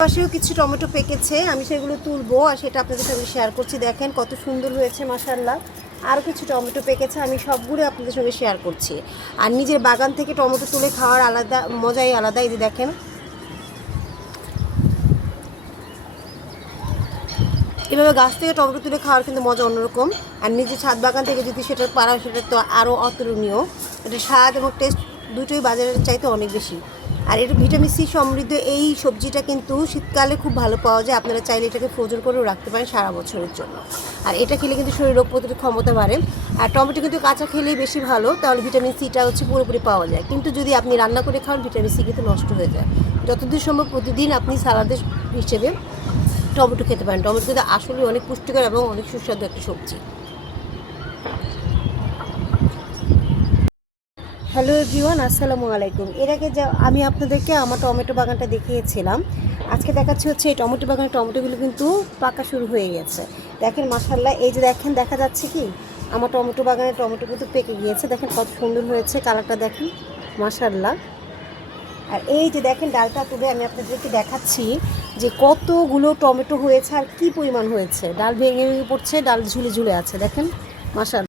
পাশেও কিছু টমেটো পেকেছে, আমি সেগুলো তুলবো আর সেটা আপনাদের সঙ্গে শেয়ার করছি। দেখেন কত সুন্দর হয়েছে মাশাআল্লাহ। আরও কিছু টমেটো পেকেছে, আমি সবগুলো আপনাদের সঙ্গে শেয়ার করছি। আর নিজের বাগান থেকে টমেটো তুলে খাওয়ার আলাদা মজাই আলাদা। এই যে দেখেন, এভাবে গাছ থেকে টমেটো তুলে খাওয়ার কিন্তু মজা অন্যরকম। আর নিজের ছাদ বাগান থেকে যদি সেটা পারা, সেটা তো আরও অতুলনীয়। এটা স্বাদ এবং টেস্ট দুটোই বাজারের চাইতে অনেক বেশি। আর এটা ভিটামিন সি সমৃদ্ধ এই সবজিটা কিন্তু শীতকালে খুব ভালো পাওয়া যায়। আপনারা চাইলে এটাকে ফ্রোজেন করেও রাখতে পারেন সারা বছরের জন্য। আর এটা খেলে কিন্তু শরীর রোগ প্রতিরোধ ক্ষমতা বাড়ে। আর টমেটো কিন্তু কাঁচা খেলেই বেশি ভালো, তাহলে ভিটামিন সিটা পুরোপুরি পাওয়া যায়। কিন্তু যদি আপনি রান্না করে খান, ভিটামিন সি কিন্তু নষ্ট হয়ে যায়। যতদূর সম্ভব প্রতিদিন আপনি সালাদের হিসেবে টমেটো খেতে পারেন। টমেটো কিন্তু আসলে অনেক পুষ্টিকর এবং অনেক সুস্বাদু একটা সবজি। হ্যালো এভরিওয়ান, আসসালামু আলাইকুম। এর আগে আমি আপনাদেরকে আমার টমেটো বাগানটা দেখিয়েছিলাম। আজকে দেখাচ্ছি এই টমেটো বাগানের টমেটোগুলো কিন্তু পাকা শুরু হয়ে গেছে। দেখেন মাশাআল্লাহ, এই যে দেখেন, দেখা যাচ্ছে কি আমার টমেটো বাগানের টমেটো কিন্তু পেকে গিয়েছে। দেখেন কত সুন্দর হয়েছে, কালারটা দেখেন মাশাআল্লাহ। আর এই যে দেখেন, ডালটা তুলে আমি আপনাদেরকে দেখাচ্ছি যে কতগুলো টমেটো হয়েছে আর কি পরিমাণ হয়েছে। ডাল ভেঙে ভেঙে পড়ছে, ডাল ঝুলে ঝুলে আছে, দেখেন মাশাআল্লাহ।